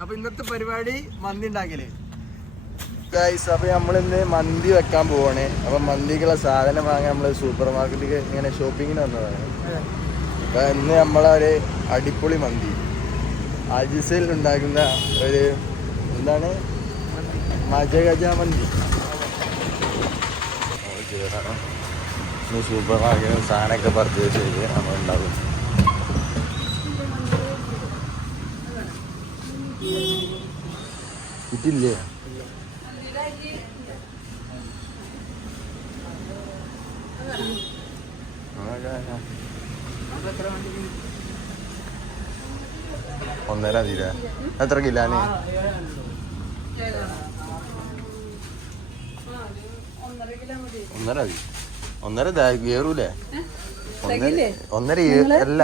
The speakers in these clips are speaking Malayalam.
അപ്പൊ ഇന്നത്തെ പരിപാടി മന്തി ഉണ്ടാക്കല്. അപ്പൊ നമ്മളിന്ന് മന്തി വെക്കാൻ പോവാണ്. അപ്പൊ മന്തിക്കുള്ള സാധനം വാങ്ങാൻ നമ്മള് സൂപ്പർ മാർക്കറ്റിൽ ഇങ്ങനെ ഷോപ്പിങ്ങിന് വന്നതാണ്. അപ്പൊ ഇന്ന് നമ്മളൊരു അടിപൊളി മന്തി അജിസയിൽ ഉണ്ടാക്കുന്ന ഒരു എന്താണ് മജഗജ മന്തി സൂപ്പർ മാർക്കറ്റിൽ സാധനമൊക്കെ പർച്ചേസ് ചെയ്ത് നമ്മൾ ഉണ്ടാകും. കിട്ടില്ലേ? ഒന്നര തീരെ എത്ര കിലോന്? ഒന്നര മതി. ഒന്നര കയറൂലേ? ഒന്നര അല്ല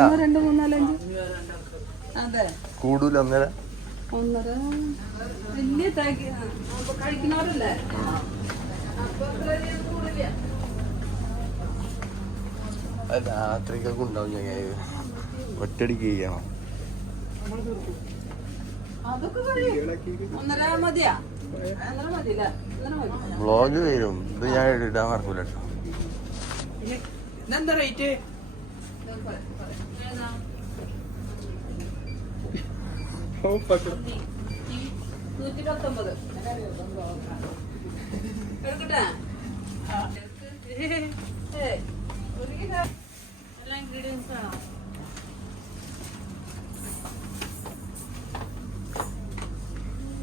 കൂടൂല. ഒന്നര രാത്രിക്കൊക്കെ ഉണ്ടാവും. ഒറ്റടിക്ക് ചെയ്യണം. വ്ളോഗ് വരും. ഇത് ഞാൻ ഇടാൻ മറക്കൂല കേട്ടോ. എന്താ റേറ്റ്?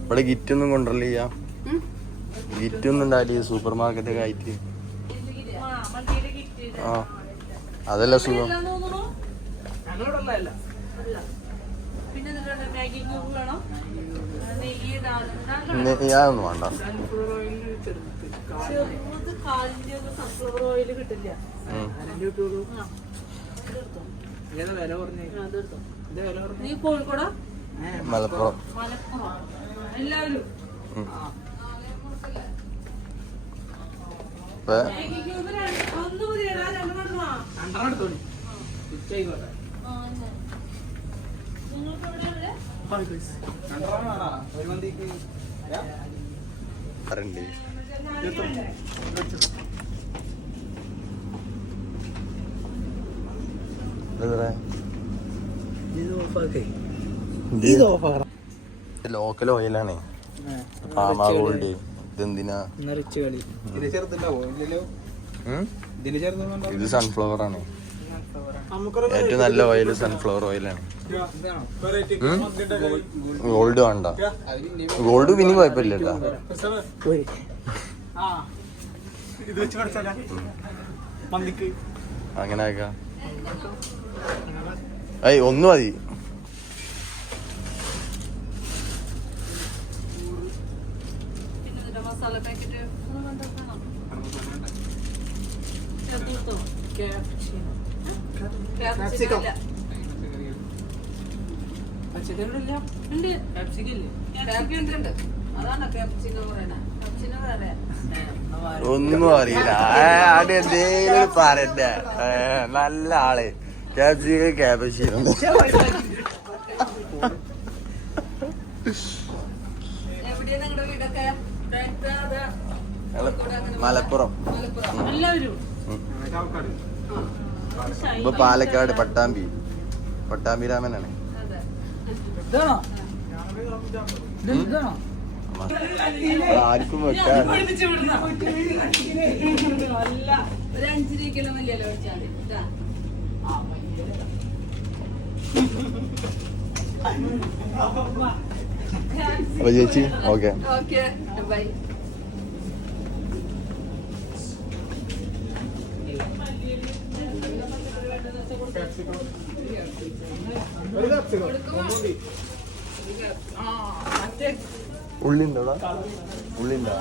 ഇവിടെ ഗിറ്റൊന്നും കൊണ്ടുവരില്ല. ഗിറ്റൊന്നും ഉണ്ടാവില്ല സൂപ്പർ മാർക്കറ്റൊക്കെ ആയിട്ട്. ആ അതല്ല സുഖം. ഞാനൊന്നും വേണ്ട. മലപ്പുറം. ലോക്കൽ ഓയിലാണ്. പാമാ ഗോൾഡ്. ഇതെന്തിനാ? ഇത് സൺഫ്ലവർ ആണ്. ഏറ്റവും നല്ല ഓയിൽ സൺഫ്ലവർ ഓയിലാണ്. ഗോൾഡ് വേണ്ട. ഗോൾഡ് പിന്നെ കുഴപ്പമില്ല കേട്ടോ. അങ്ങനെ ആക്കാം. ഒന്ന് മതി. ഒന്നും അറിയില്ല. ആടെ എന്തേലും പറയണ്ടേ? നല്ല ആള്. Capsicum capsicum. മലപ്പുറം. ഇപ്പൊ പാലക്കാട് പട്ടാമ്പി രാമനാണ്. ആർക്കും വെക്കാൻ ചേച്ചി. Okay bye. ഉള്ളിണ്ടോടാ? ഉള്ളിണ്ടാ?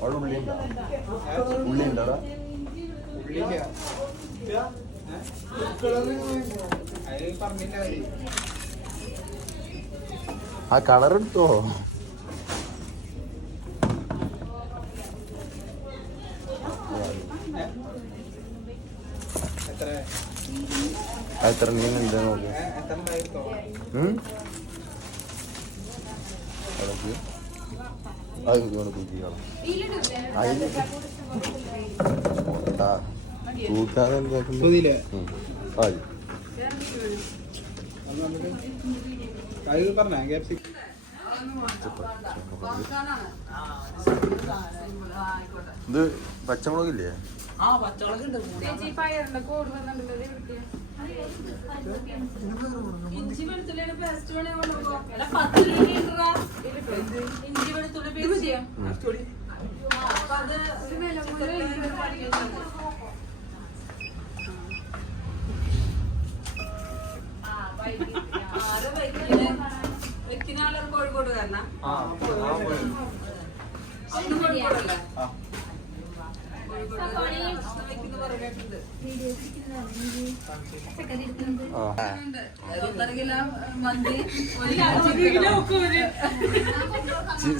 അവിടെ ഉള്ളിണ്ടാ? ഉള്ളിണ്ടാടാ? ആ കളർ എടുത്തോ? എത്ര മീൻ ഉണ്ട് നോക്ക്. കൂട്ടാതെ ഇത് പച്ചമുളകില്ലേ? ഇഞ്ചി വെളുത്തുള്ളിയുടെ പേസ്റ്റ് വേണേ ഇഞ്ചി വെളുത്തുള്ളി വെക്കിനാളർ കോഴിക്കോട് കാരണം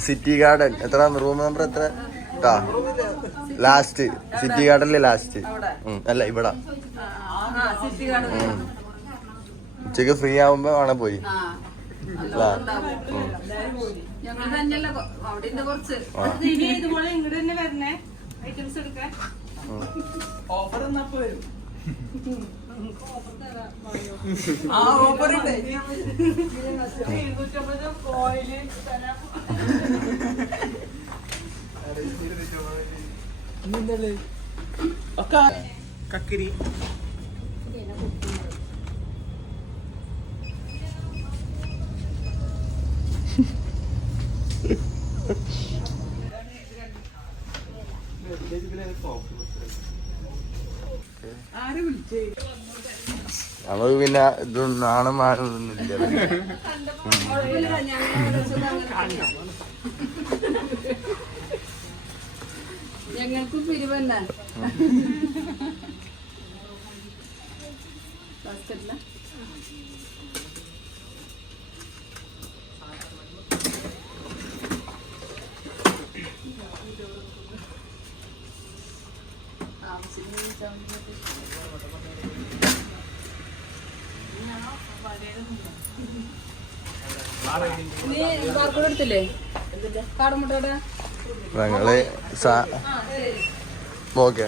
സിറ്റി ഗാർഡൻ എത്ര റൂം നമ്പർ എത്ര? ലാസ്റ്റ് സിറ്റി ഗാർഡനിലെ ലാസ്റ്റ് അല്ല ഇവിടെ ഉച്ചക്ക് ഫ്രീ ആവുമ്പോ വേണം പോയി. ഞങ്ങൾ തന്നെയല്ല അവിടെ കുറച്ച് ഇതുപോലെ ഇങ്ങോട്ട് തന്നെ വരണേ ഐറ്റംസ് എടുക്കാൻ ഓഫർ വന്നപ്പോ വരും. കക്കിരി നമുക്ക് പിന്നെ ഇത് നാണം മാറുന്നില്ല. ഞങ്ങൾക്ക് പിരിവല്ല എടുത്തില്ലേ കാടമുട്ടയുടെ ഞങ്ങള് ഓക്കെ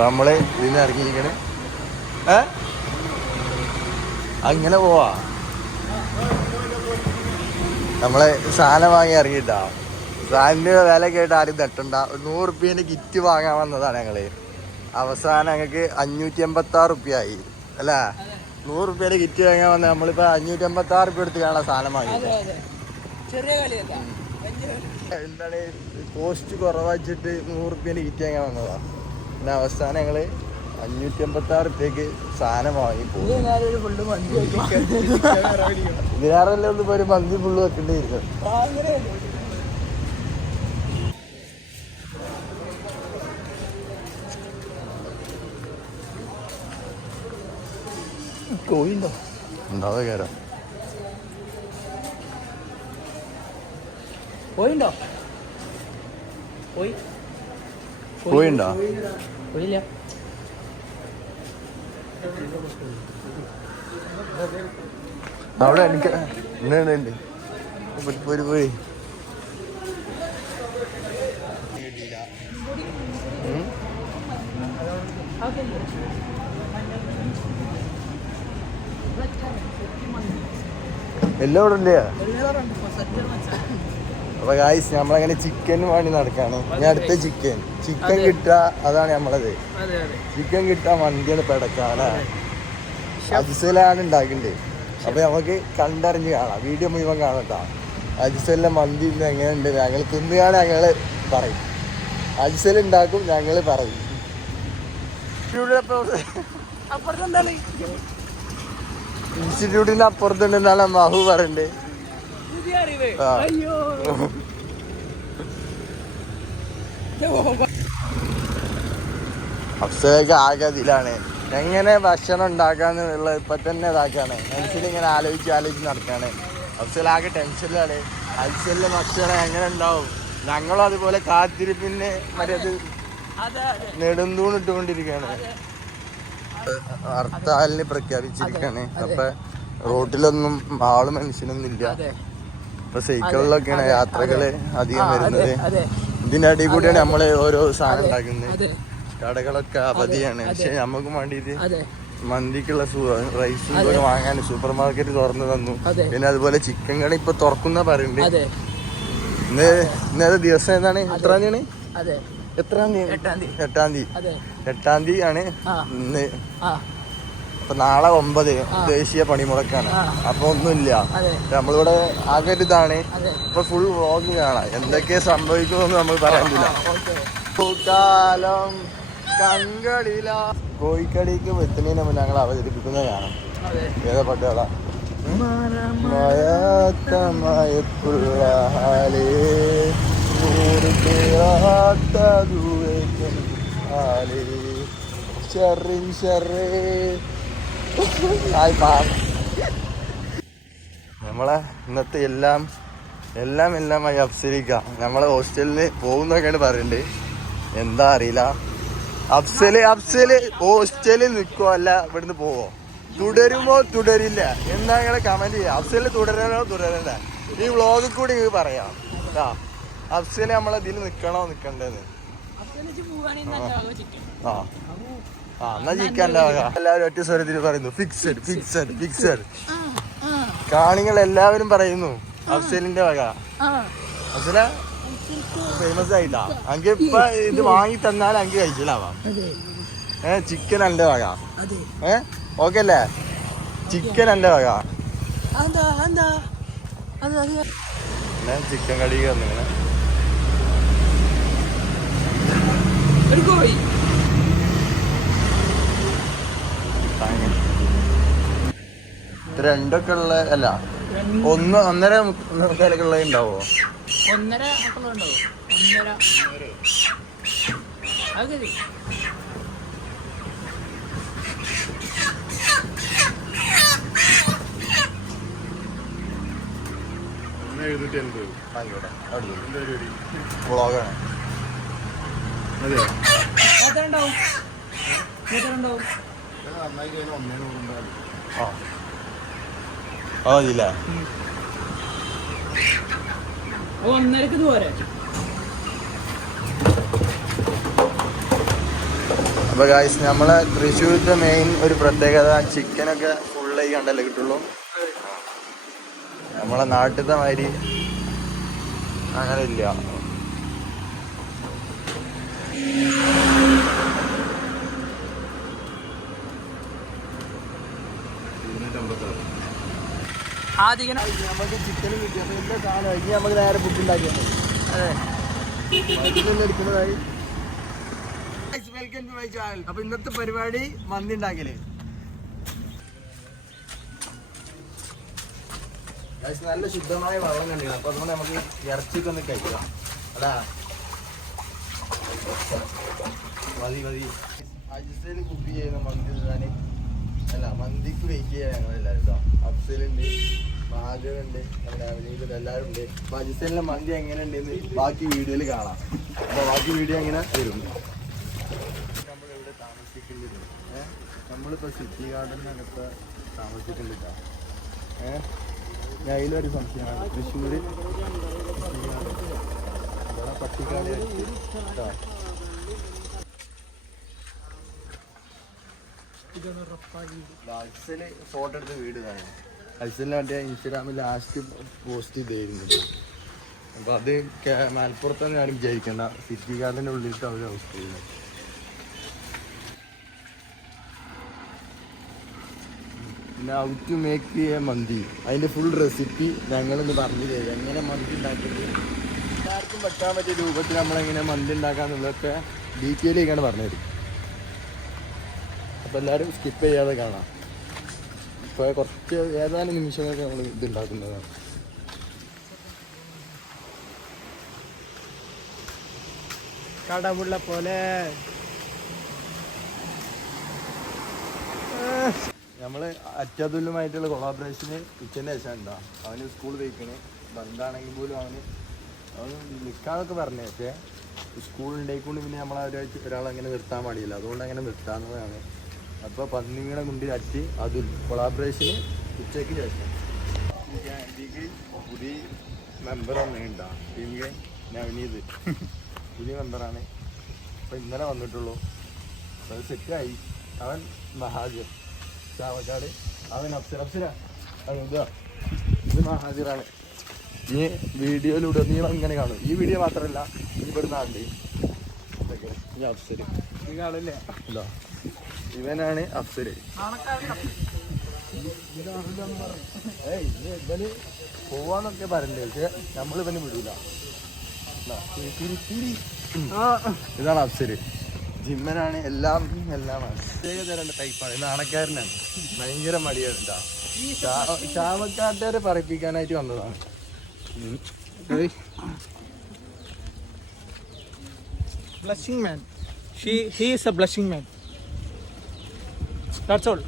നമ്മള് ഇതിന് ഇറങ്ങിയിരിക്കണേ. അങ്ങനെ പോവാ. നമ്മള് സാധനം വാങ്ങി ഇറങ്ങിട്ടാ. സാധനത്തിന്റെ വില കേട്ട് ആരും തട്ടണ്ട. 100 റുപ്യേന്റെ കിറ്റ് വാങ്ങാൻ വന്നതാണ് ഞങ്ങള്. അവസാനം ഞങ്ങൾക്ക് 586 റുപ്യ ആയി അല്ല. 100 റുപ്യേന്റെ കിറ്റ് വാങ്ങാൻ വന്ന നമ്മളിപ്പോ 586 റുപ്യ എടുത്ത് കാണാൻ സാധനം വാങ്ങിയത്. എന്താണ് കോസ്റ്റ് കുറവാച്ചിട്ട് 100 റുപ്യേന്റെ കിറ്റ് വാങ്ങാൻ വന്നതാ. പിന്നെ അവസാനം ഞങ്ങള് 586 റുപ്യക്ക് സാധനം വാങ്ങി പോകും. ഇതിനാറല്ലേ ഒന്നും ഒരു മന്തി ഫുള്ള് വെക്കേണ്ടിയിരിക്കും. കോഴിണ്ടോ? ഉണ്ടാവേ കയറാം. പോയിണ്ടോ? കോഴിണ്ടോ? പോയില്ല. അവിടെ എനിക്ക് ഉണ്ട് പോയി പോയി. എല്ലാം ഇവിടെ ഇല്ല. അപ്പൊ ഗായ്സ് നമ്മളങ്ങനെ ചിക്കൻ വേണ്ടി നടക്കാണ്. ഇനി അടുത്ത ചിക്കൻ കിട്ടുക അതാണ് നമ്മളത്. ചിക്കൻ കിട്ടാൻ മന്തിയാണ് പെടക്കാന അജിസലാണ് ഉണ്ടാക്കണ്ടേ. അപ്പൊ നമുക്ക് കണ്ടറിഞ്ഞ് കാണാം. വീഡിയോ മുഴുവൻ കാണട്ടാ. അജിസലിന്റെ മന്തി ഇന്ന് എങ്ങനെയുണ്ട് ഞങ്ങൾ തിന്നുകാണ് ഞങ്ങള് പറയും. അജിസൽ ഉണ്ടാക്കും ഞങ്ങള് പറയും. ഇൻസ്റ്റിറ്റ്യൂട്ടിന്റെ അപ്പുറത്തുണ്ടെന്നാണ് മഹു പറയണ്ടേ. അഫ്സലൊക്കെ ആകെ അതിലാണ്. എങ്ങനെ ഭക്ഷണം ഉണ്ടാക്കാന്നുള്ള ഇപ്പൊ തന്നെ ഇതാക്കാണ്. മനസ്സിലിങ്ങനെ ആലോചിച്ച് നടക്കാണ്. അഫ്സലാകെ ടെൻഷനിലാണ്. അഫ്സലിന്റെ ഭക്ഷണം എങ്ങനെ ഉണ്ടാവും. ഞങ്ങളും അതുപോലെ കാത്തിരിപ്പിന് മറ്റേത് നെടുന്തൂൺ ഇട്ടുകൊണ്ടിരിക്കുകയാണ്. ഹർത്താലിന് പ്രഖ്യാപിച്ചിരിക്കുകയാണ്. അപ്പൊ റോഡിലൊന്നും ആള് മനുഷ്യനൊന്നും ഇല്ല. ഇപ്പൊ സൈക്കിളിലൊക്കെയാണ് യാത്രകള് അധികം വരുന്നത്. ഇതിന്റെ അടിയിൽ കൂടിയാണ് നമ്മള് ഓരോ സാധനം ഉണ്ടാക്കുന്നത്. കടകളൊക്കെ അവധിയാണ്. പക്ഷെ നമുക്ക് വേണ്ടിയിട്ട് മന്തിക്കുള്ള റൈസും ഇതൊക്കെ വാങ്ങാൻ സൂപ്പർ മാർക്കറ്റ് തുറന്നു തന്നു. പിന്നെ അതുപോലെ ചിക്കൻ കട ഇപ്പൊ തുറക്കുന്ന പറയുന്നുണ്ട്. ഇന്നത്തെ ദിവസം ഏതാണ്? എത്രാം തീയതി? എത്രാം തീയതി? 8-ാം തീയതി ആണ് ഇന്ന്. അപ്പൊ നാളെ 9 ദേശീയ പണിമുടക്കാണ്. അപ്പൊ ഒന്നുമില്ല. നമ്മളിവിടെ ആകെ ഒരു ഇതാണ്. ഇപ്പൊ ഫുൾ വ്ളോഗ് കാണാം. എന്തൊക്കെ സംഭവിക്കുമെന്ന് നമുക്ക് പറയാനില്ല. കാലം കങ്കളില കോഴിക്കടിക്ക് എത്തുന്നതിന് മുമ്പ് ഞങ്ങൾ അവതരിപ്പിക്കുന്നത് കാണാം. ഏതാ പാട്ടുകളാ? നമ്മളെ ഇന്നത്തെ എല്ലാം അഫ്സലിക്ക നമ്മളെ ഹോസ്റ്റലിന് പോകുന്നൊക്കെയാണ് പറയുന്നുണ്ട്. എന്താ അറിയില്ല. അഫ്സല് ഹോസ്റ്റലിൽ നിൽക്കോ അല്ല ഇവിടുന്ന് പോവോ? തുടരുമോ തുടരില്ല എന്താ നിങ്ങളെ കമന്റ് ചെയ്യാം. അഫ്സല് തുടരണോ തുടരണ്ട? ഈ വ്ളോഗിൽ കൂടി നിങ്ങൾക്ക് പറയാം. അഫ്സല് നമ്മളെ ഇതിൽ നിക്കണോ നിക്കണ്ടെന്ന്. എന്നാ ചിക്കൻ്റെ വക എല്ലാവരും ഒറ്റ സ്വരത്തിൽ പറയുന്നു. ഫിക്സഡ്. കാണികൾ എല്ലാവരും പറയുന്നു അഫ്സലിന്റെ വക. അഫ്സല ഫേമസ് ആയിട്ടാ. അങ്ക് ഇപ്പൊ ഇത് വാങ്ങി തന്നാൽ അങ്ക് കഴിച്ചില്ലാവാം. ചിക്കൻ എന്റെ വക. ഓക്കെ അല്ലേ? ചിക്കൻ എന്റെ വക. ചിക്കൻ കടി വന്നിങ്ങനെ രണ്ടൊക്കെ ഉള്ള അല്ല 1.5 മുക്കാലൊക്കെ ഉള്ളത് ഉണ്ടാവോ? 1.5 ഉണ്ടാവും. 1.5 വ്ളോഗാണ്. അതില്ല 1.5 പോരെ. അപ്പൊ ഗായ്സ് നമ്മളെ തൃശ്ശൂരത്തെ മെയിൻ ഒരു പ്രത്യേകത ചിക്കനൊക്കെ ഫുള്ളായി കണ്ടല്ലേ കിട്ടുള്ളൂ. നമ്മളെ നാട്ടിലത്തെ മാതിരി അങ്ങനെ ഇല്ല. നമുക്ക് ചിക്കനും കിട്ടി. അപ്പൊ എല്ലാ സാധനം ഇനി നമുക്ക് നേരെ ഫുഡ് ഉണ്ടാക്കിയാണ്. എടുക്കുന്നതായി. Welcome to my channel. അപ്പൊ ഇന്നത്തെ പരിപാടി മന്തി ഉണ്ടാക്കല്. നല്ല ശുദ്ധമായ വെള്ളം കണ്ടില്ല. അപ്പൊ അതുകൊണ്ട് നമുക്ക് ഇറച്ചിയൊക്കെ ഒന്ന് കഴിക്കാം. അതാ മതി അജിസേല് കുക്ക് ചെയ്യുന്ന മന്തി തിന്നാന് അല്ല മന്തിക്ക് വെയിറ്റ് ചെയ്യാൻ ഞങ്ങളെല്ലാവരും കേട്ടോ. അഫ്സലുണ്ട്, മഹാജനുണ്ട്, അങ്ങനെ അവനീത് എല്ലാവരും ഉണ്ട്. അപ്പൊ അജിസേലിന്റെ മന്തി എങ്ങനെ ഉണ്ടെന്ന് ബാക്കി വീഡിയോയിൽ കാണാം. അപ്പൊ ബാക്കി വീഡിയോ എങ്ങനെ വരും. നമ്മളിവിടെ താമസിക്കേണ്ടത് നമ്മളിപ്പോ സിറ്റി ഗാർഡനകത്ത് താമസിക്കുന്നില്ല. ഞാൻ അതിലൊരു സംശയമാണ്. തൃശ്ശൂര് പട്ടിക്കാട് അൽസല് ഫോട്ടോ എടുത്ത വീട് തന്നെ. അൽസലിന് മറ്റേ ഇൻസ്റ്റാഗ്രാമിൽ ലാസ്റ്റ് പോസ്റ്റ് ചെയ്തായിരുന്നു. അപ്പൊ അത് മലപ്പുറത്ത് ഞാനും വിചാരിക്കണ്ട. സിറ്റി ഗാർഡന്റെ ഉള്ളിലത്തെ അവർ അവസ്ഥ ചെയ്യുന്നത്. പിന്നെ ഹൗ ടു മേക്ക് എ മന്തി അതിൻ്റെ ഫുൾ റെസിപ്പി ഞങ്ങളൊന്ന് പറഞ്ഞു തരും. എങ്ങനെ മന്തി ഉണ്ടാക്കുന്നത് എല്ലാവർക്കും വെക്കാൻ പറ്റിയ രൂപത്തിൽ നമ്മളെങ്ങനെ മന്തി ഉണ്ടാക്കാന്നുള്ളതൊക്കെ ഡീറ്റെയിൽ ചെയ്യാണ് പറഞ്ഞുതരും. അപ്പോൾ എല്ലാവരും സ്കിപ്പ് ചെയ്യാതെ കാണാം. ഇപ്പോൾ കുറച്ച് ഏതാനും നിമിഷങ്ങൾക്ക് നമ്മൾ ഇത് ഉണ്ടാക്കുന്നതാണ്. കടമുള്ള പോലെ നമ്മൾ അറ്റാദുല്ലുമായിട്ടുള്ള കൊളാബറേഷന് കിച്ചൻ്റെ ശേഷം ഉണ്ടാ. അവന് സ്കൂൾ പോയിക്കണ്. ബന്ധാണെങ്കിൽ പോലും അവന് നിൽക്കാന്നൊക്കെ പറഞ്ഞു. പക്ഷേ സ്കൂളുണ്ടായിക്കൊണ്ട് പിന്നെ ഒരാളങ്ങനെ നിർത്താൻ പാടില്ല, അതുകൊണ്ട് അങ്ങനെ നിർത്താവുന്നതാണ്. അപ്പോൾ പന്നികളെ മുന്നിൽ അറ്റ് അതിൽ കൊളാബറേഷന് ഉച്ചയ്ക്ക് ശേഷം ഇതിക്ക് പുതിയ മെമ്പർ വന്നിട്ടുണ്ടോ ടീമിലെ നവനീത് പുതിയ മെമ്പറാണ്. അപ്പോൾ ഇന്നലെ വന്നിട്ടുള്ളൂ. അപ്പോൾ അത് സെറ്റായി. അവൻ മഹാജിർ ചാവക്കാട്, അവൻ അപ്സര ഇതാ ഇത് മഹാജിറാണ്. ഇനി വീഡിയോയിലൂടെ നീളം ഇങ്ങനെ കാണും. ഈ വീഡിയോ മാത്രമല്ല, ഇവിടുന്ന് ആണ്ട് ഇതൊക്കെ ഈ അപ്സര് കാണില്ലേ? ഇല്ല, ഇവനാണ് അപ്സര്. ഇവന് പോവാന്നൊക്കെ പറയണ്ടേ, പക്ഷെ നമ്മളിവന് വിടൂല. ഇതാണ് അപ്സര്. ജിമ്മനാണ്. എല്ലാം പ്രത്യേക തരം ടൈപ്പാണ്. നാണക്കാരനാണ്, ഭയങ്കര മടിയാണ് കേട്ടോ. ചാവക്കാട്ടുകാരെ പറയിപ്പിക്കാനായിട്ട് വന്നതാണ്. Blushing man. He is a blushing man. That's all.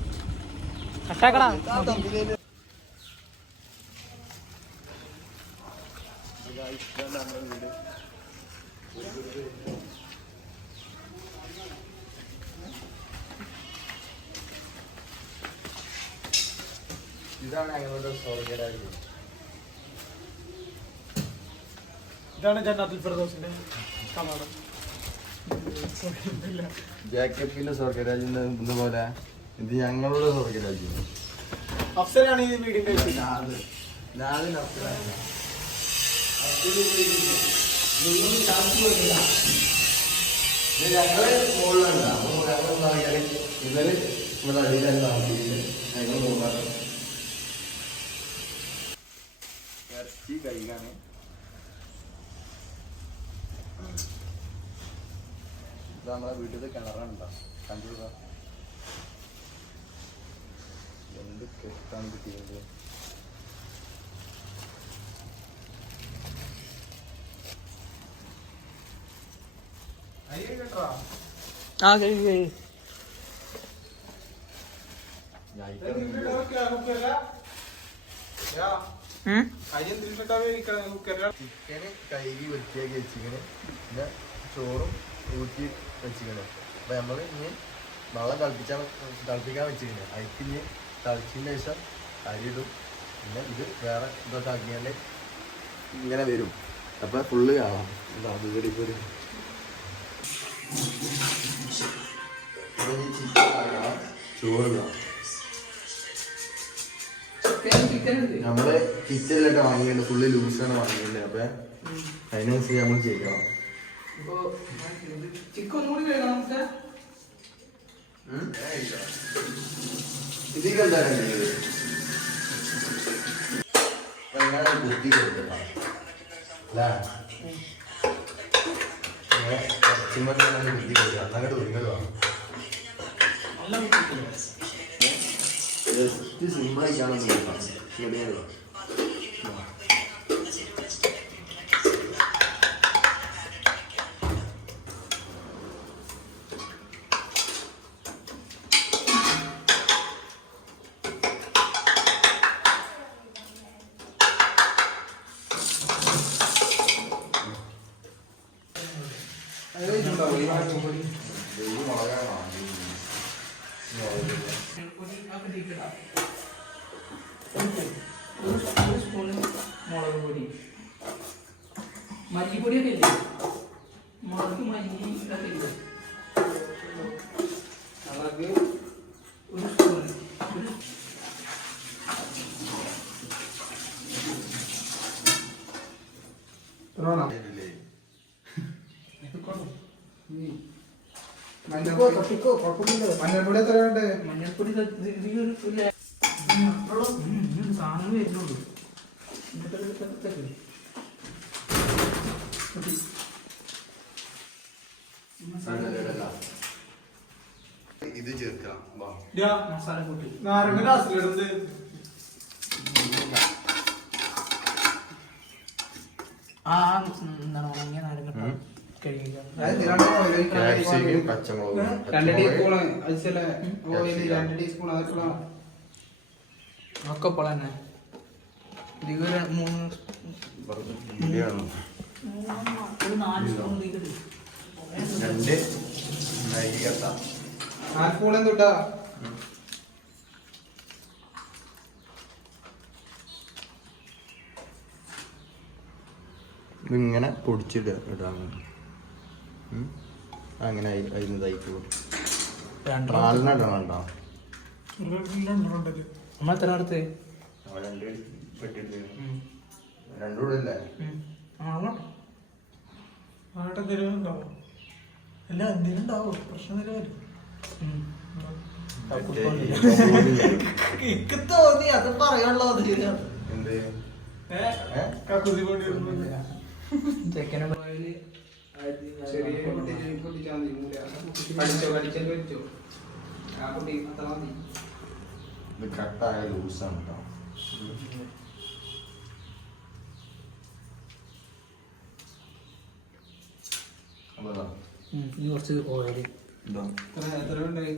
Attack. ഇതാണ് ഞങ്ങളുടെ സ്വർഗ്ഗരാജ്യം. ഇതാണ് ജന്നാത്തുൽ ഫിർദൗസിന്റെ കവാടം. ജാക്കബിന്റെ സ്വർഗ്ഗരാജ്യം എന്ന പോലെ ഇത് ഞങ്ങളുടെ സ്വർഗ്ഗരാജ്യം. അഫ്സലാണ് ഈ വീടിന്റെ ഞങ്ങള് മുകളിലാണ്. ഇവര് ഇവിടെ അടിയിലാണ് താമസിക്കുന്നത്. ഞങ്ങൾ മുകളിലാണ്. ഇറച്ചി കൈകാണ്. ഇത് നമ്മളെ വീട്ടിൽ കിണറുണ്ടോ കണ്ടിരുക? എന്ത് കെട്ടാണ് കിട്ടിയത്. ചിക്കന് കഴുകി വൃത്തിയാക്കി വെച്ചിക്കണ്. പിന്നെ ചോറും ഊറ്റി വെച്ചിക്കണ്. അപ്പൊ നമ്മള് ഇനി വെള്ളം തിളപ്പിക്കാൻ വെച്ചിക്കണ്. അതിക്ക് ഇനി തിളച്ചതിന് ശേഷം അരിയിടും. പിന്നെ ഇത് വേറെ ഇതൊക്കെ ആക്കിയാണ്ട് ഇങ്ങനെ വരും. അപ്പൊ ഫുള്ള് കാണാം. ചിക്കൻ ചോറിടാം. നമ്മള് കിച്ചണിലൊക്കെ വാങ്ങിയിട്ടുണ്ട്. ഫുള്ള് ലൂസാണ് വാങ്ങിയിട്ടുണ്ട്. അപ്പൊ അതിനനുസരിച്ച് നമ്മൾ ചെയ്യണം. ഇതിക്ക് എന്താ ബുദ്ധി കൊടുക്കണം അല്ലേ? ബുദ്ധി കൊടുക്കാം. അങ്ങോട്ട് ഒരുങ്ങുക. ജസ്റ്റ് സിമ്പിളായിട്ടാണെന്ന് നോക്കാം. ശരിയാണല്ലോ. മുളക് പൊടി, മല്ലിപ്പൊടിയൊക്കെ ഇല്ലേ? മുളക് മല്ലി ഇതൊക്കെ ഇല്ലേ? മുളക് ഒരു സ്പൂൺ. മഞ്ഞൾപ്പൊടി എത്ര വേണ്ടേ? മഞ്ഞൾപ്പൊടി സാധനം വരുന്നുള്ളൂ. ഇത് ചേർക്കാം. മസാല കൂട്ടി നാരങ്ങ ഗ്ലാസ്സിലിടുന്നത്. എന്താണ് ഉണങ്ങിയ നാരങ്ങ കഴുകുക. പച്ചമുളക് 2 ടീസ്പൂൺ ഓയിൽ, 2 ടീസ്പൂൺ അതൊക്കെ ഒക്കെ ഇപ്പോൾ തന്നെ 3 ഒരു 4 സ്പൂൺ ഇതിൽ 2 നരികട്ട 4 സ്പൂൺ എന്തുട്ടാ ഇതിങ്ങനെ പൊടിച്ചിട്ട് ഇടാൻ അങ്ങനെ അതിന് തയ്ക്കൂ 4 ഇടണം കേട്ടോ നമ്മൾ എത്ര അടുത്ത് 2 പെട്ടിട്ട് 2 കൂടെ അല്ലേ തോന്നി അത് പറയാനുള്ളത് എന്ത് ചെക്കനെ ചെറിയ കുട്ടി പൊട്ടിച്ചാൽ മതി മൂല പഠിച്ചോ പഠിച്ചോ ആ കുട്ടി അത്ര മതി ഇത് കട്ടായ ലൂസാണ് കേട്ടോ അതാ ഇനി കുറച്ച് ഓയിൽ ഇതാ എത്ര ഉണ്ടായി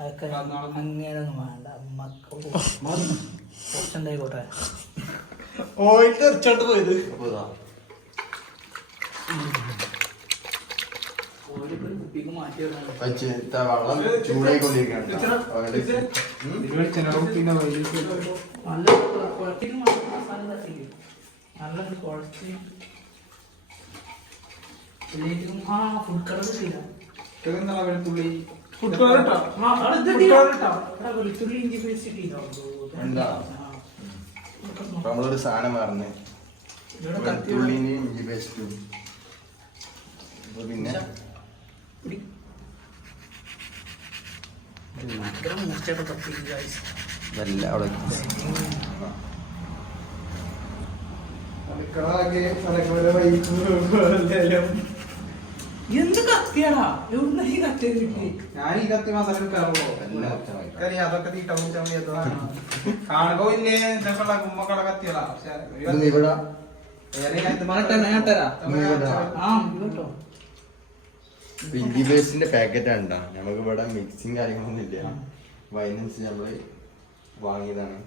അതൊക്കെ അങ്ങനെയൊന്നും വേണ്ട കുറച്ചുണ്ടായിക്കോട്ടെ ഓയിൽ തെറിച്ചോണ്ട് പോയത്. അപ്പൊ ഇതാ ഓയിൽ കുപ്പിക്ക് മാറ്റി വെക്കണം. വെച്ച് വെള്ളം ചൂടായിക്കൊണ്ടിരിക്കുകയാണ് പിന്നെ നല്ല കുഴത്തിന് മസാല തട്ടിക്ക് നല്ല കുഴച്ച് ഫുഡ് കളർ ചെയ്ത വെളുത്തുള്ളി വെളുത്തുള്ളി ഇഞ്ചി പേസ്റ്റ് ഇട്ടോ എന്താ അപ്പൊ നമ്മളൊരു സാധനം പറഞ്ഞ് വെളുത്തുള്ളിനെയും ഇഞ്ചി പേസ്റ്റും അപ്പൊ പിന്നെ മൂർച്ചയുടെ തപ്പിക്ക് ഗൈസ് ഇതെല്ലാം അവിടെ എന്ത് കത്തിയാടാ എവിടെ ഈ കത്തിയ കിട്ടി ഞാൻ ഈ കത്തി മസാല കയറുള്ളൂ അതൊക്കെ തീട്ട കാണുമ്പോ വലിയ ഇതൊക്കെയുള്ള കുമ്മക്കള കത്തിയടാ പക്ഷെ ഇവിടെ ഇഞ്ചി പേസ്റ്റിന്റെ പാക്കറ്റ് ഉണ്ടാ നമുക്ക് ഇവിടെ മിക്സിങ് കാര്യങ്ങളൊന്നും ഇല്ല അപ്പൊ അതിനനുസരിച്ച് നമ്മള് വാങ്ങിയതാണ്.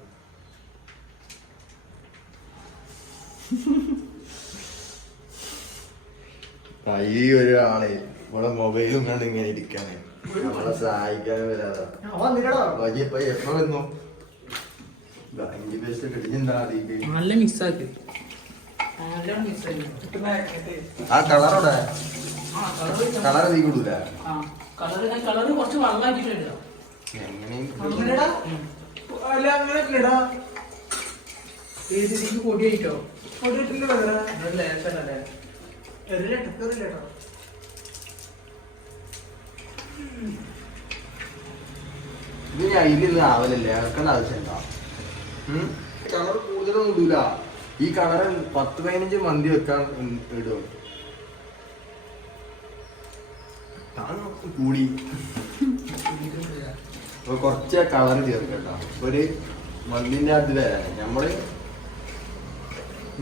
ഈ ഒരാളെ ഇവിടെ മൊബൈലും കണ്ട് ഇങ്ങനെ ഇരിക്കാണ് നമ്മളെ സഹായിക്കാനും വരാതെ എപ്പോ വന്നു ഇഞ്ചി പേസ്റ്റ് കിട്ടിയെന്താ നല്ല മിക്സ് ആക്കി നല്ല മിക്സ് ആക്കി ആ കളറോടെ കളർ തീ കൂടൂല കളറ് കുറച്ച് വെള്ളമാക്കിട്ടുണ്ട് എങ്ങനെയും പൊടി ആയിട്ടോ ഇതിന് അതിലൊന്നും ആവലല്ലേ ഇറക്കേണ്ട ആവശ്യമുണ്ടോ? കളർ കൂടുതലൊന്നും ഇടൂല. ഈ കളർ 10-15 മന്തി വെക്കാൻ ഇടും. കൂടി കുറച്ച് കളർ ചേർക്കട്ടോ. ഒരു മന്തിന്റെ അത് വരാൻ നമ്മള്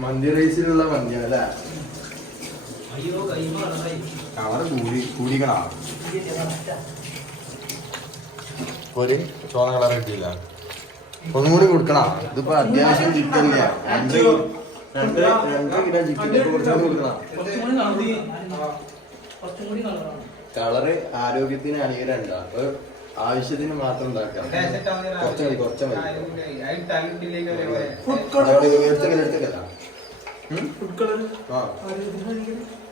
മന്തി റൈസിലുള്ള മന്തിയാണ് അല്ലേ? കളർ കൂടിക്കണ ഒരു ചോന്ന കളർ കിട്ടിയില്ല. ഒന്നും കൂടി കൊടുക്കണ. ഇതിപ്പോ അത്യാവശ്യം ചിക്കനില്ല. 2 കിലോ ചിക്കൻ കുറച്ചുകൂടി കൊടുക്കണം. കളറ് ആരോഗ്യത്തിന് ഹാനികരണ്ട. അപ്പൊ ആവശ്യത്തിന് മാത്രം ഉണ്ടാക്കാം. കുറച്ച് മതി.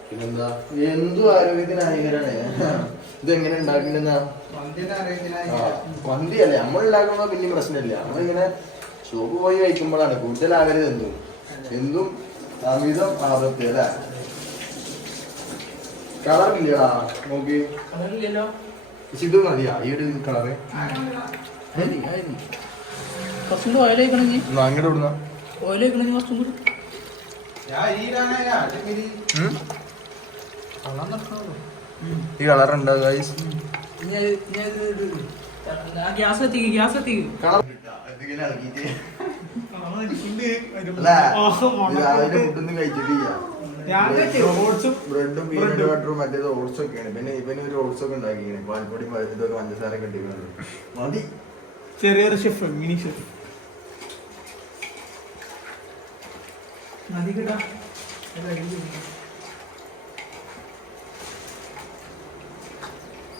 പിന്നെന്താ എന്തും ആരോഗ്യത്തിന് ഹാനികരാണ്. ഇതെങ്ങനെ ഉണ്ടാക്കണ്ടെന്നാ മന്തി അല്ലേ നമ്മൾ ഉണ്ടാക്കുമ്പോ പിന്നെ പ്രശ്നമില്ല. നമ്മളിങ്ങനെ ഷോപ്പ് പോയി കഴിക്കുമ്പോഴാണ് കൂടുതലാകരുത്. എന്തും അമിതം ആപത്ത് അല്ലേ? കളർ ഇല്ലടാ നോക്കി. ഇത് മതിയാ ഈ ഒരു കളറ്? കുറച്ചും കൂടി ഓയിൽ ഒഴിക്കണമെങ്കിൽ അങ്ങോട്ട് വിടുന്ന ഓയിൽ ഒഴിക്കണമെങ്കിൽ കുറച്ചും കൂടി ഈ കളർ ഉണ്ടോ ഗൈസ്? ഗ്യാസ് എത്തിക്കും ഗ്യാസ് എത്തിക്കും രാവിലെ ഫുഡൊന്നും കഴിച്ചിട്ടില്ല. ബ്രെഡും പീനട്ട് ബട്ടറും മറ്റേത് ഓട്സ് ഒക്കെയാണ്. പിന്നെ ഇവന് ഒരു ഓട്സ് ഒക്കെ ഉണ്ടാക്കിയാണ്. പാൽപ്പൊടി ഇതൊക്കെ പഞ്ചസാര കെട്ടിക്കുന്നത് മതി. ചെറിയൊരു ഷെഫ് മിനി ഷെഫ് മതി കേട്ടാ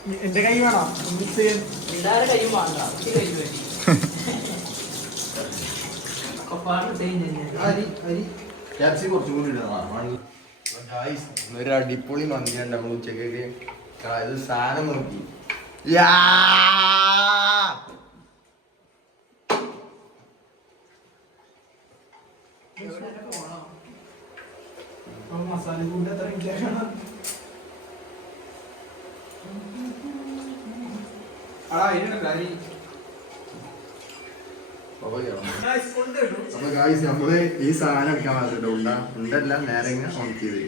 എന്റെ കൈ വേണോ എല്ലാവരുടെ കൈയും വേണ്ട ഈ കൈ വേണ്ടി ക്യാപ്സി കുറച്ചും കൂടി ഇടണം. ഒരു അടിപൊളി മന്തിയാണ് നമ്മൾ ഉച്ചക്കൊക്കെ ഇത് സാധനം നോക്കി. മസാല കൂടെ എത്ര മിനിറ്റാണ് അപ്പൊ ഗായ്സ് നമ്മള് ഈ സാധനം എടുക്കാൻ പറഞ്ഞിട്ട് ഉണ്ടല്ല നേരങ്ങ ഉണക്കിയത്.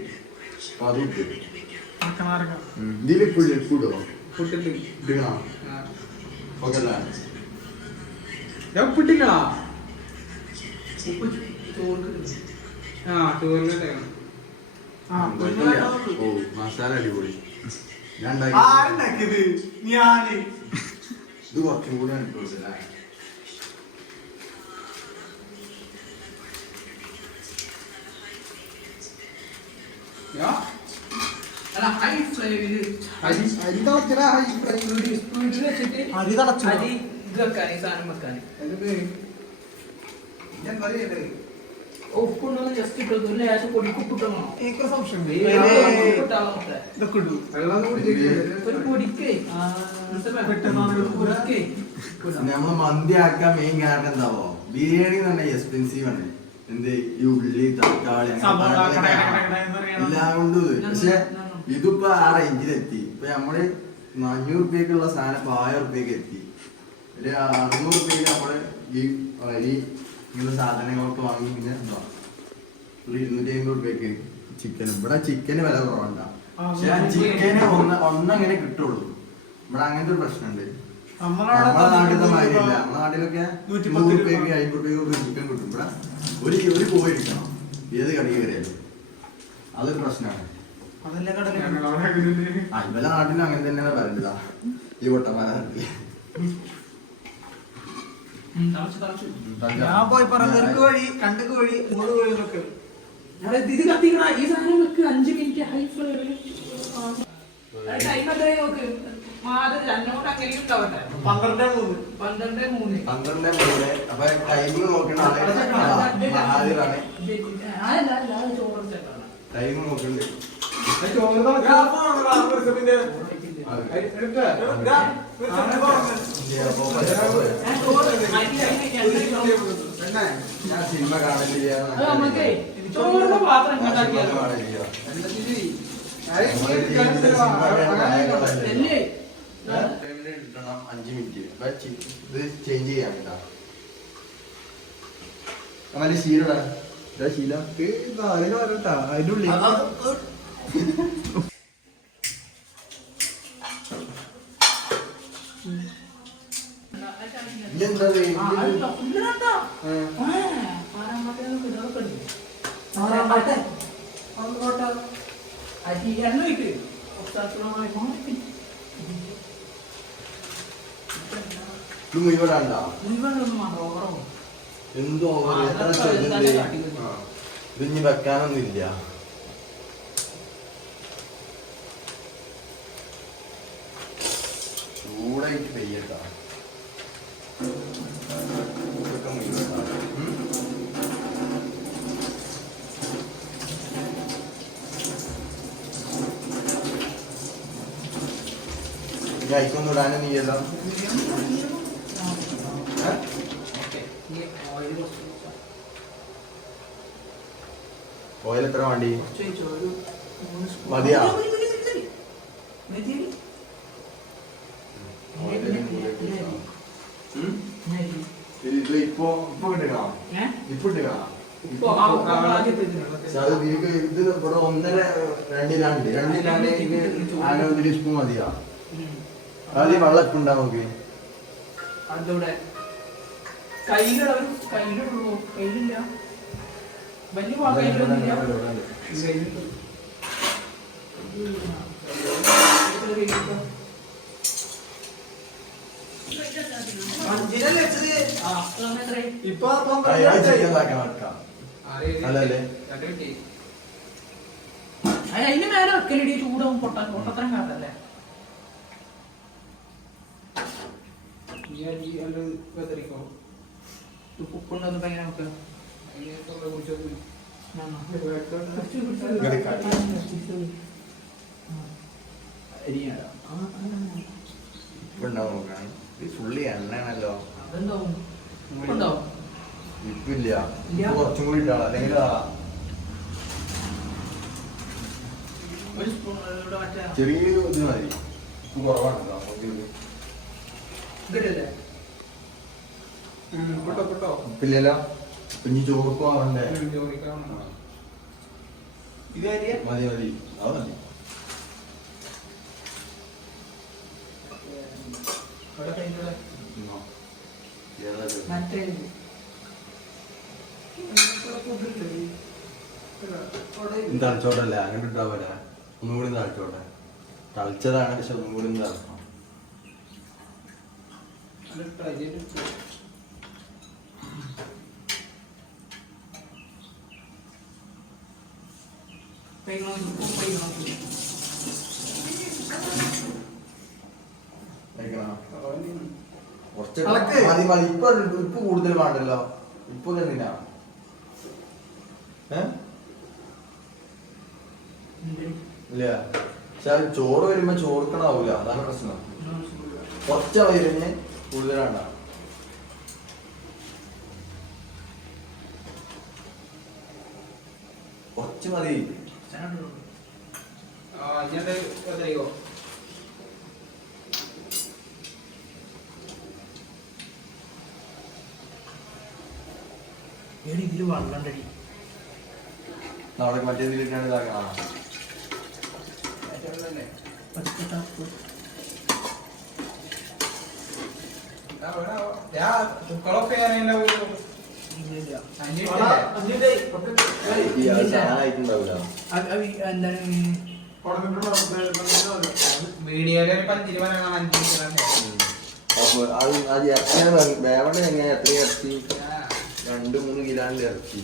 അപ്പൊ അത് ഇട്ടു. ഇതിൽ ഇടോ ഇടണോ? ഓക്കെ അല്ലേ? ഉപ്പിട്ടില്ലടാ. ചോറിലിട്ടേ. ഓ മസാല അടിപൊളി. ഞാൻ ആരുണ്ടാക്കിയത്? ഞാന്. ഇത് കുറച്ചും കൂടി ഇട്ടു. ഹൈ ഫ്ലെയിമില് അരി തളച്ചു അരി ഇത് വെക്കാൻ ഈ സാധനം വെക്കാൻ ഉപ്പുണ്ടെന്ന് ജസ്റ്റ് ഇട്ടു ഒരു ലേശം പൊടിക്കുപ്പിട്ടോ എനിക്ക് സംശയം ഇതൊക്കെ ഇടൂ. ഒരു പൊടിക്കേ പൊടിക്കേ നമ്മള് മന്തി ആക്കാൻ മെയിൻ കാരണം എന്താവോ ബിരിയാണി എന്ന് പറഞ്ഞാൽ എക്സ്പെൻസീവ് ആണ്. എന്ത് ഈ ഉള്ളി തക്കാളി എല്ലാം കൊണ്ട്. പക്ഷെ ഇതിപ്പോ ആ റേഞ്ചിലെത്തി. ഇപ്പൊ നമ്മള് 500 റുപ്യക്കുള്ള സാധനം ഇപ്പൊ 1000 റുപ്യക്ക് എത്തി. ഒരു 600 റുപ്യക്ക് നമ്മള് ഈ അരി ഇങ്ങനത്തെ സാധനങ്ങളൊക്കെ വാങ്ങി പിന്നെ എന്താ ഒരു 250 റുപ്യക്ക് ചിക്കനും. ഇവിടെ ചിക്കന് വില കുറവണ്ട. പക്ഷെ ചിക്കന് ഒന്നങ്ങനെ കിട്ടുള്ളൂ. ഇവിടെ അങ്ങനത്തെ ഒരു പ്രശ്നമുണ്ട്. നമ്മളെ നാട്ടിലത്തെ മാതിരില്ല. നമ്മളെ നാട്ടിലൊക്കെ 100 റുപ്യക്ക് 50 റുപ്യക്ക് ചിക്കൻ കിട്ടും. ഇവിടെ ഒരു കോഴി എടുക്കണം ഏത് കടയിൽ കയറിയാലും. അതൊരു പ്രശ്നമാണ്. ഇവല നാട്ടിലും അങ്ങനെ തന്നെയാണ് പറയണ്ടതാ ഈ പൊട്ടന്മാരെ നാട്ടില്. ഞാൻ പോയി പറഞ്ഞ 1 കോഴി 2 കോഴി 3 കോഴി എന്നൊക്കെ ഇത് കത്തിക്കണ ഈ സാധനം വെക്ക് 5 മിനിറ്റ് ഹൈ ഫ്ലെയിമിൽ ടൈം എത്രയായി നോക്ക്. രണ്ടോട്ട് അങ്ങനെ ഉണ്ടാവട്ടെ. 12:03 അപ്പൊ ടൈമിങ് നോക്കണ മഹാദിറാണ്. ടൈം നോക്കണ്ട്. ഞാൻ സിനിമ കാണില്ല. കിട്ടണം 5 മിനിറ്റ്. ഇത് ചേഞ്ച് ചെയ്യാൻ കേട്ടോ. അവന്റെ ശീലടാ ശീല അതിന് പറയട്ടാ അതിന്റെ ഉള്ളിൽ എന്താ മുഴുവനാണ്ട എന്തോ ഇതിഞ്ഞ് വെക്കാനൊന്നുമില്ല. ചൂടായിട്ട് പെയ്യട്ടാ. അയക്കൊന്നും ഇടാനും നീയല്ലോ. ഓയിൽ എത്ര വേണ്ടി? മതിയാ? ഇത് ഇപ്പൊ ഇട്ടിക്കണോ? ഇപ്പൊ ഇട്ടിക്കണോ? ഇത് ഇവിടെ 1.5-2 ടീസ്പൂൺ മതിയാ? അത് വെള്ളം ഇപ്പൊ ഉണ്ടാവും നോക്കി. അതോടെ കയ്യിലുള്ളൂ കയ്യിലില്ല വലിയ ഇപ്പൊ അല്ലല്ലേ അതിന് മേലെ വെക്കലടി ചൂടാവും പൊട്ടത്തരം കാട്ടല്ലേ. നീ അരി അല്ല വെതറിക്കോ ഉപ്പുണ്ടോന്ന് ഭയങ്കര നമുക്ക് അതിനകത്തുള്ള കുറിച്ചൊന്നും ഇപ്പുണ്ടാവും നോക്കാൻ ഇത് ഫുള്ളി എണ്ണയാണല്ലോ. അതെന്താവും ഉപ്പുണ്ടോ? ഇപ്പില്ല, ഇപ്പൊ കുറച്ചും കൂടി ഇട്ടാളോ അല്ലെങ്കിൽ ഒരു സ്പൂൺ ഇവിടെ മറ്റേ ചെറിയൊരു ഇത് മതി. ഉപ്പ് കുറവാണല്ലോ ഇതല്ലേ പെട്ടോ ഉപ്പില്ലല്ലോ. ഇനി ചോർക്ക് വാങ്ങണ്ടേ? ചോദിക്കാവുന്ന ഇത് അരിയ മതി മതി, അത് മതി. ഇവിടെ കഴിഞ്ഞ ഇന്നോ? ഏതാ ഇത്? മറ്റേ ഇത് തളിച്ചോട്ടല്ലേ, അങ്ങനെ ഉണ്ടാവില്ല. ഒന്നുകൂടി തളിച്ചോട്ടെ. തളിച്ചതാണ്, പക്ഷെ ഒന്നും കൂടി തളിക്കണം. ട്രൈ ചെയ്തിട്ട് കഴിക്കണോ? കുറച്ച് അളക്ക്. മതി മതി. ഉപ്പ് കൂടുതൽ വേണ്ടല്ലോ. ഉപ്പ് തന്നെയാ. ഇല്ല, പക്ഷെ അത് ചോറ് വരുമ്പോ ചോർക്കണാവൂല, അതാണ് പ്രശ്നം. കുറച്ച വയറിന് കൂടുതലാണ്ട. കുറച്ച് മതി. ഇങ്ങനത്തെ വെതറിക്കോ ഇതില് വെള്ളണ്ടടി നാളെ മറ്റേ ഇതിലേക്കാണ് ഇതാക്കണം. കുക്കളൊക്കെ ആയിട്ടുണ്ടാവില്ല. എന്താണ് വീഡിയോയില് ഒരു 5 രൂപ 5 അപ്പൊ അത് ഇറച്ചിയാണ് വേവണ എങ്ങനെ? എത്ര ഇറച്ചി? 2-3 കിലോന്റെ ഇറച്ചി.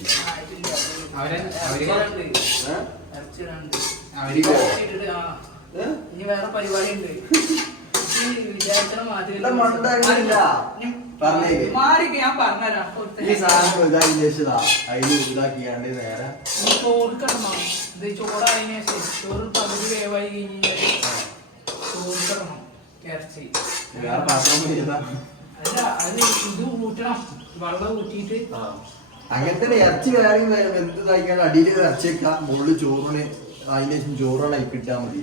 ഇനി വേറെ പരിപാടി ഉണ്ട്. വിചാരിച്ച മാറിക്ക് ഞാൻ പറഞ്ഞുതരാം. ഈ സാധനം ഇതാക്കി വെച്ചതാ, അതില് ഇതാക്കിയാണ്ട് നേരെ ചോറ് കിടണം. ഇത് ചോറായതിനു ശേഷം ചോറ് പകുതി വേവായി കഴിഞ്ഞാൽ ചോറ് കിടണം ഇറച്ചി. വേറെ പാത്രം ചെയ്താ അല്ല, അത് ഇത് ഊറ്റണം. വെള്ളം ഊറ്റിയിട്ട് അങ്ങനത്തെ ഇറച്ചി വേറെ എന്ത് ഇതാക്കിയാണ്ട് അടിയിൽ ഇറച്ചി വെക്കാം, മുകളിൽ ചോറിന് അതിന് ശേഷം ചോറാണ് അതിൽ കിട്ടാൻ മതി.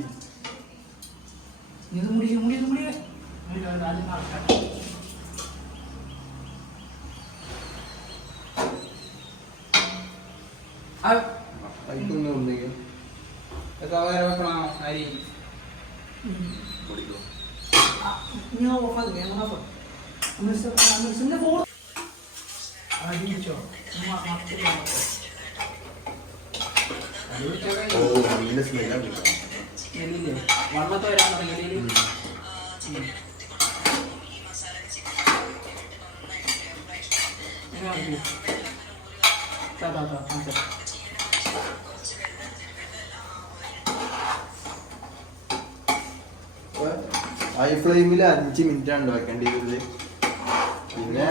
ഇത് മുടി മുടി മുടി അതിക്കൊന്നും ഉണ്ടെങ്കിൽ അരി പൊടിക്കോ. ഞാൻ ഓഫാക്കി അടിച്ചോ ഓ, നല്ല സ്മെല്ലാണ് കിട്ടാം. എല്ലില്ലേ വണ്ണത്ത് വരാൻ തുടങ്ങി. ഹൈ ഫ്ലെയിമിൽ 5 മിനിറ്റ് ആണ് വെക്കേണ്ടത്. പിന്നെ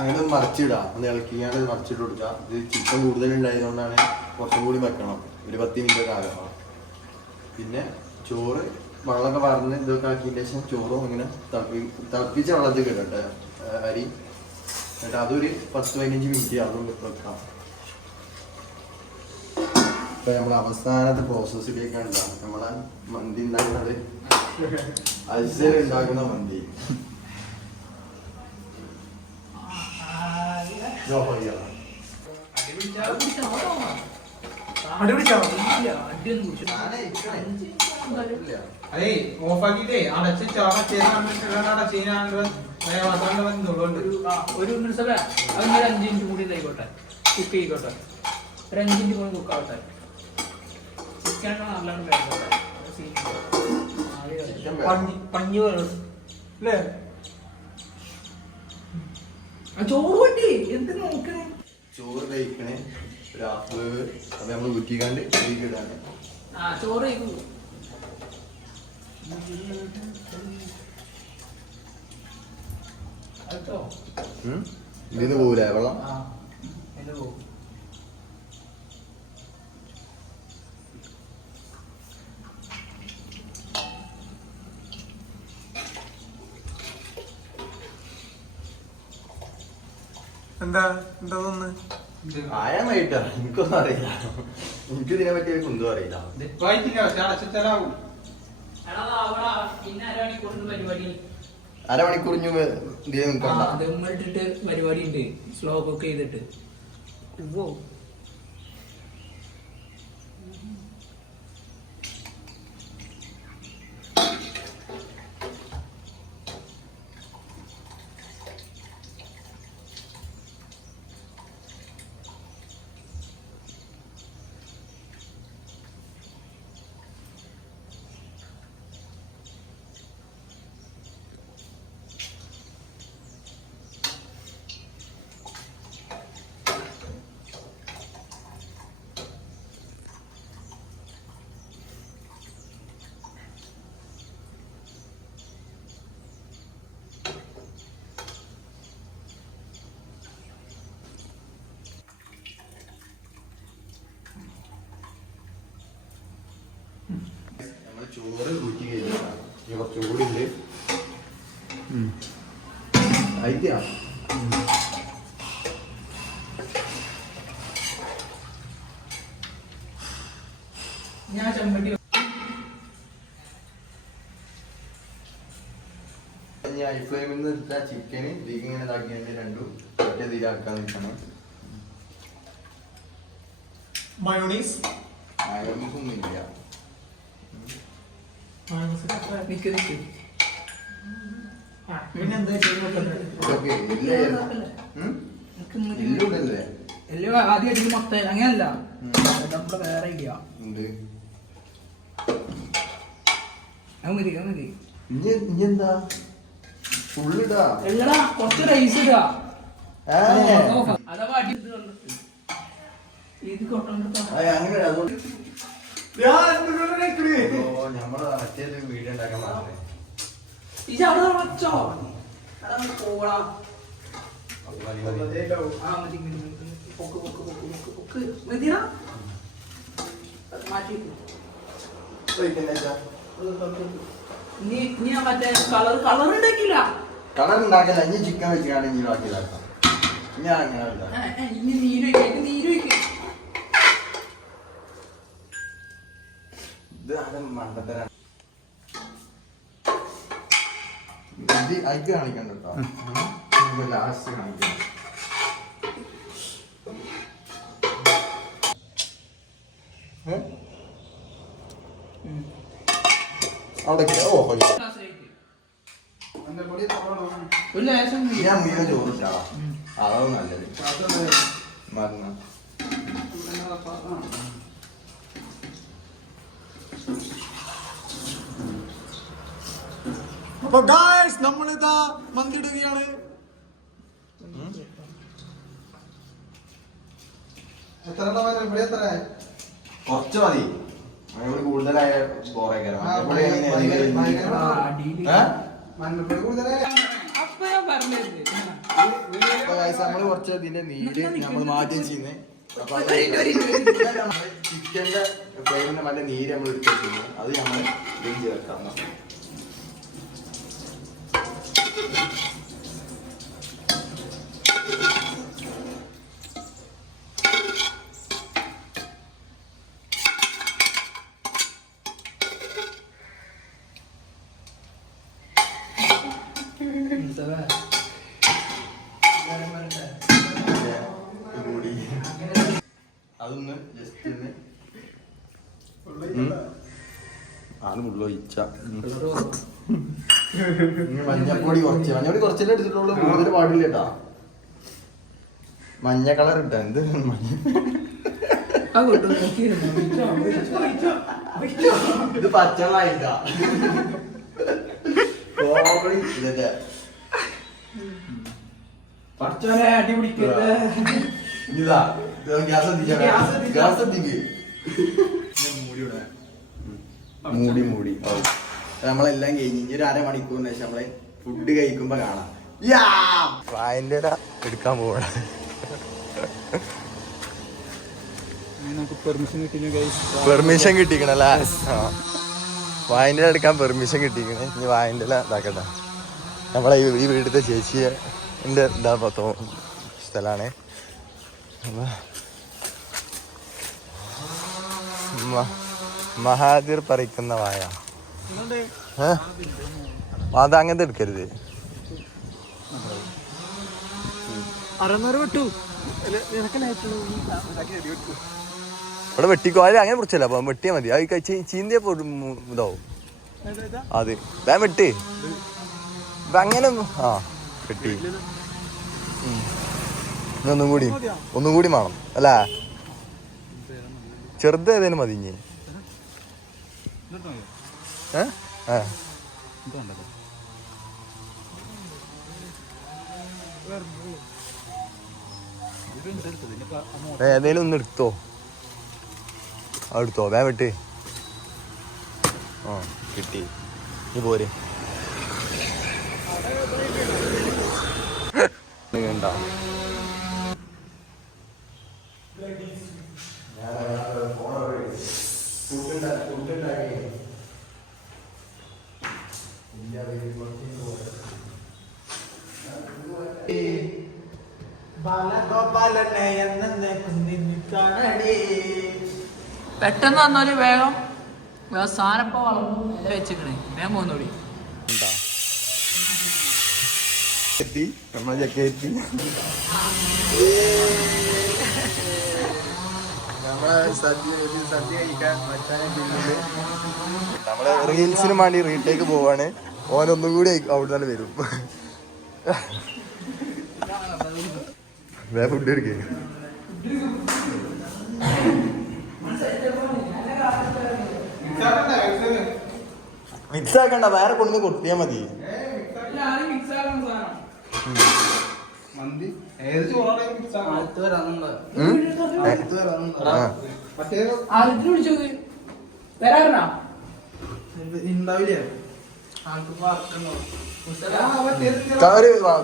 അങ്ങനെ മറിച്ചിടാം, ഒന്ന് ഇളക്കിയാണ്ട് മറിച്ചിട്ട് കൊടുക്കാം. ഇത് ചിക്കൻ കൂടുതലുണ്ടായതുകൊണ്ടാണ് കുറച്ചും കൂടി വെക്കണം, ഒരു 10 മിനിറ്റ് ഒക്കെ ആകണം. പിന്നെ ചോറ് വെള്ളമൊക്കെ പറഞ്ഞ് ഇതൊക്കെ ആക്കിയതിന് ശേഷം ചോറും ഇങ്ങനെ തിളപ്പിച്ച വെള്ളത്തിൽ കിടട്ടെ അരി. എന്നിട്ട് അതൊരു 10-15 മിനിറ്റ് അതും വെക്കാം. ഇപ്പൊ നമ്മളെ അവസാനത്തെ പ്രോസസ്സിലേക്കാണ് നമ്മളെ മന്തി ഉണ്ടാക്കുന്നത്. അൽസർ ഉണ്ടാക്കുന്ന മന്തി. അതേ ഓഫാക്കിട്ടേ അടച്ച് അടച്ചീനാണ്ട് ഒരു മിനിറ്റ് അതൊരു 5 മിനിറ്റ് കൂടി ഇതായിക്കോട്ടെ, കുക്ക് ചെയ്യിക്കോട്ടെ. ഒരു 5 മിനിറ്റ് കൂടി കുക്കാവട്ടെ. ചിക്കൻ നല്ലോണം വേണ്ടോട്ടെ. പഞ്ഞു അല്ലേ ചോറ് പറ്റി എന്ത് നോക്കണേ? ചോറ് കഴിക്കണേ ഒരു ഹാഫ് വേവ്. അത് നമ്മൾ ഊറ്റിക്കാണ്ട് ഇടാണ്. ചോറ് കേട്ടോ ഇതിന്ന് പോകൂലേ വെള്ളം? ആ എന്നെ പോകും. എന്താ എന്താ തോന്നുന്നു? ആയാമായിട്ടാ എനിക്കൊന്നും അറിയില്ല. എനിക്ക് ഇതിനെ പറ്റി ഒരു കുന്തും അറിയില്ല. വായിക്കില്ല പക്ഷെ അടച്ചിട്ടാലാവും. എടാ അവിടെ പിന്നെ അരമണിക്കൂറിന് പരിപാടി. അരമണിക്കൂറിഞ്ഞു ഇതിന് നിൽക്കണ്ട. ദമ്മിട്ടിട്ട് പരിപാടി ഉണ്ട്, സ്ലോ കുക്ക് ചെയ്തിട്ട്. നമ്മള് ചോറ് ഊറ്റി കഴിഞ്ഞാൽ കുറച്ചും കൂടി ഉണ്ട്. അയക്കാ ഞാൻ ചെമ്പട്ടി ഹൈ ഫ്ലെയിമിൽ നിന്ന് എടുത്ത ചിക്കന് ഇതിലേക്ക് ഇങ്ങനെ ഇതാക്കിയതിന്റെ രണ്ടും ഒറ്റ തീരാക്കാൻ നിൽക്കണം. മയോണീസ് മയോണീസൊന്നും ഇല്ല. നിക്ക് നിക്ക്. പിന്നെന്താ ഇതൊക്കെ ഇല്ലൂടല്ലേ എല്ലാം ആദ്യം അടിക്കും മൊത്തം അങ്ങനെയല്ല, നമ്മള് വേറെ ഇല്ല. ഉണ്ട്. അത് മതി അത് മതി. ഇനി എന്താ ഫുള്ളിടാ? എല്ലടാ കുറച്ച് റൈസ് ഇടുക. അഥവാ അടി ഇത് കൊണ്ടോ അങ്ങനെ അതുകൊണ്ട് നമ്മള് മറ്റേത് വീഡിയോ ഉണ്ടാക്കാൻ മാത്രമേ ഇത് അവിടെ വെച്ചോ. പോവാ മറ്റേ കളർ ഉണ്ടാക്കില്ല. കളർ ഉണ്ടാക്കില്ല. ഇനി ചിക്കൻ വെച്ചാണ് ഇനി ബാക്കി ഇതാക്കാം. ഞാൻ അങ്ങനെ ഇനി നീര് വയ്ക്കാം. ഇത് അത് മണ്ടത്തരാണ്. ഇത് അയക്ക് കാണിക്കണ്ട കേട്ടോ, ലാസ്റ്റ് കാണിക്കാം. അവിടെ ഒരു ലേശം ഞാൻ മുഴുവൻ ചോറിട്ടാ അതാവും നല്ലത്. മറന്ന അപ്പൊ ഗായ്സ് നമ്മളിതാ മന്തിടുകയാണ്. കുറച്ച് മതി, കൂടുതലായ ബോറേക്കാരം. നമ്മള് കുറച്ച് ഇതിന്റെ നീര് നമ്മൾ മാറ്റി ചെയ്യുന്നത്. ചിക്കന്റെ ഫ്ലെയിമിന്റെ മറ്റേ നീര് നമ്മൾ എടുത്തിട്ടുണ്ട്, അത് നമ്മൾ ഇതിൽ ചേർക്കാം. അതൊന്ന് ജസ്റ്റ് ആണ് മുള്ളൊഴിച്ച മഞ്ഞപ്പൊടി കുറച്ചല്ലേ എടുത്തിട്ടുള്ളൂ, കൂടുതൽ പാടില്ല കേട്ടാ. മഞ്ഞ കളർ ഇട്ടാ എന്ത് ഇത് പച്ചവെള്ളായിട്ടാ. ഇതൊക്കെ പച്ചവരെ അടി പിടിക്കരുത്. ഇതാ ഗ്യാസ് ഗ്യാസ് എത്തിക്ക്. മൂടി നമ്മളെല്ലാം കഴിഞ്ഞ് ഇനി ഒരു അരമണിക്കൂറിന് ശേഷം നമ്മളെ ഫുഡ് കഴിക്കുമ്പോ കാണാം. വായന്റെ ഇല എടുക്കാൻ പോകണ. പെർമിഷൻ കിട്ടിക്കണല്ലേ? വായന്റെ ഇല എടുക്കാൻ പെർമിഷൻ കിട്ടിക്കണേ. ഇനി വായന്റെ ഇല ഇതാക്കട്ടെ. നമ്മളെ ഈ വീട്ടിലത്തെ ചേച്ചിയെ എൻ്റെ എന്താ സ്ഥലമാണ്. മഹാതിർ പറിക്കുന്ന വായ. അത് അങ്ങനത്തെ എടുക്കരുത്. ഇവിടെ വെട്ടിക്കോ. അത് അങ്ങനെ മുറിച്ചല്ല, അപ്പൊ വെട്ടിയാൽ മതി. അത് കഴിച്ച് ചീന്തിയ ഇതാവും. അത് വേഗം വെട്ടി. അങ്ങനെ ആ വെട്ടി. ഒന്നും കൂടി വേണം അല്ല? ചെറുത് ഏതേലും മതി. ഇനി ഏതേലും ഒന്ന് എടുത്തോ. എടുത്തോ വേഗം വെട്ട്. ആ കിട്ടി. നീ പോരെ. ഉണ്ടോ പെട്ടെന്ന് വന്നോര് വേഗം സാധനം ഇപ്പൊ വളർന്നു വെച്ചിക്കണേ. വേഗം പോന്നോടി. നമ്മള് റീൽസിന് വേണ്ടി റീടേക്ക് പോവാണ്. ഓനൊന്നും കൂടി അവിടെ തന്നെ വരും. വേറെ ഫുഡ് എടുക്കേ. മിക്സ് ആക്കണ്ട, വേറെ കൊണ്ടുവന്ന് കൊട്ടിയാ മതി.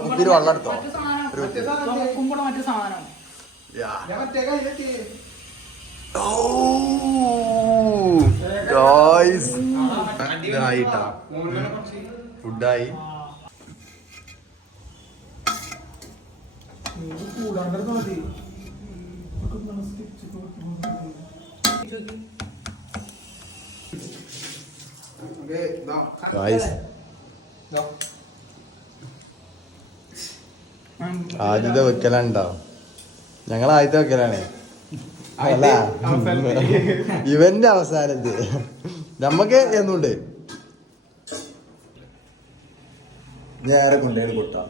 കുപ്പിയിൽ വെള്ളം എടുത്തോ. മറ്റു സാധനം ഫുഡായി. ആദ്യത്തെ വെക്കലുണ്ടോ? ഞങ്ങൾ ആദ്യത്തെ വെക്കലാണ്. അല്ല ഇവന്റെ അവസാനത്ത് നമ്മക്ക് എന്നുണ്ട്. നേരെ കൊണ്ടുപോയി കൊട്ടാം.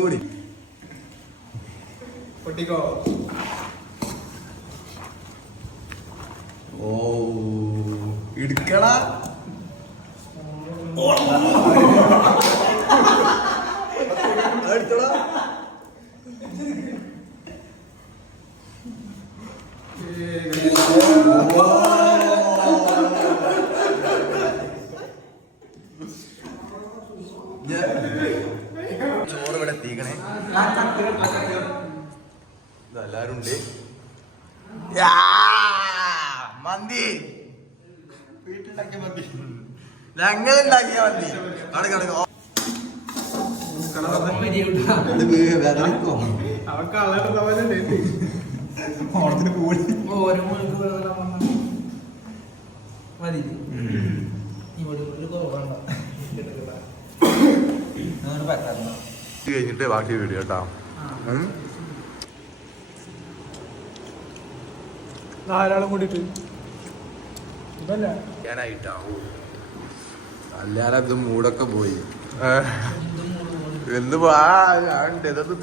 കൂടി ഓ ഇടുക്കടാ. എടുത്തോടാ. ചോറ് ഇവിടെ എത്തിക്കണേ. എല്ലാരും ഉണ്ട്. മന്തി വീട്ടിലുണ്ടാക്കിയ മന്തി, ഞങ്ങൾ ഉണ്ടാക്കിയ മന്തി. ഓണത്തിന് കൂടി കഴിഞ്ഞിട്ട് ബാക്കി വീഡിയോ കേട്ടോ. ധാരാളം കൂടിയിട്ട് അല്ലാതെ ഇത് മൂടൊക്കെ പോയി. എന്ത് ഇതൊക്കെ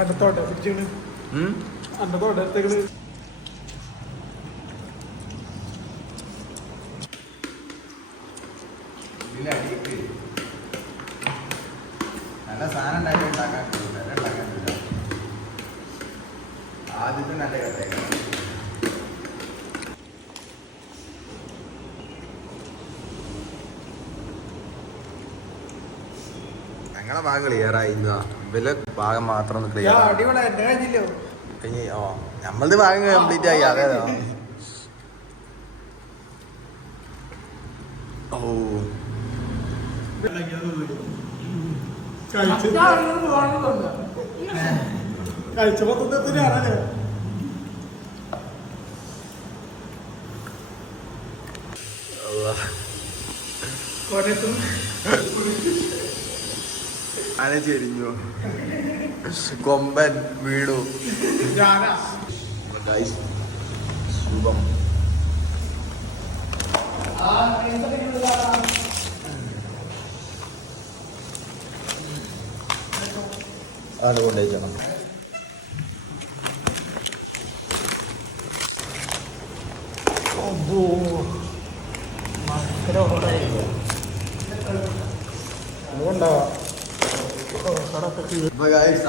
അടുത്തോട്ടെ അടുത്തോട്ടെ അടുത്തേക്ക് ഇതിന്റെ അടിക്ക് നല്ല സാധനം ഉണ്ടാക്കി ഉണ്ടാക്കാൻ പറ്റില്ല. ആദ്യത്തെ നല്ല കട്ടേക്കാം. ഞങ്ങളെ ഭാഗം ക്ലിയർ ആയി. ഇവലെ ഭാഗം മാത്രം ഒന്ന് ക്ലിയർ നമ്മളത് ഭാഗം കംപ്ലീറ്റ് ആയി. അതെ ഓ കഴിച്ചപ്പോ തൊണ്ടത്തിനാണല്ലേ അന ചെരിഞ്ഞു കൊമ്പൻ വീടു ശുഭം. ആണ് കൊണ്ടുവയ്ക്കണം.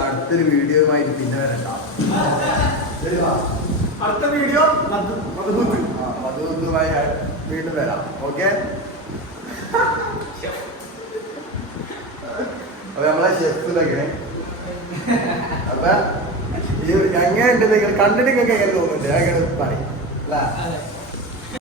അടുത്തൊരു വീഡിയോയുമായിട്ട് പിന്നെ വരണ്ട. അടുത്ത വീഡിയോ മധുബന്ധുമായി വീണ്ടും വരാം. ഓക്കെ. അപ്പൊ നമ്മളെ ഷെഫിലൊക്കെ അപ്പൊ എങ്ങനെ ഉണ്ട് കണ്ടിട്ട് നിങ്ങൾക്ക് എങ്ങനെ തോന്നുന്നുണ്ട്? അങ്ങനെ പറയും അല്ല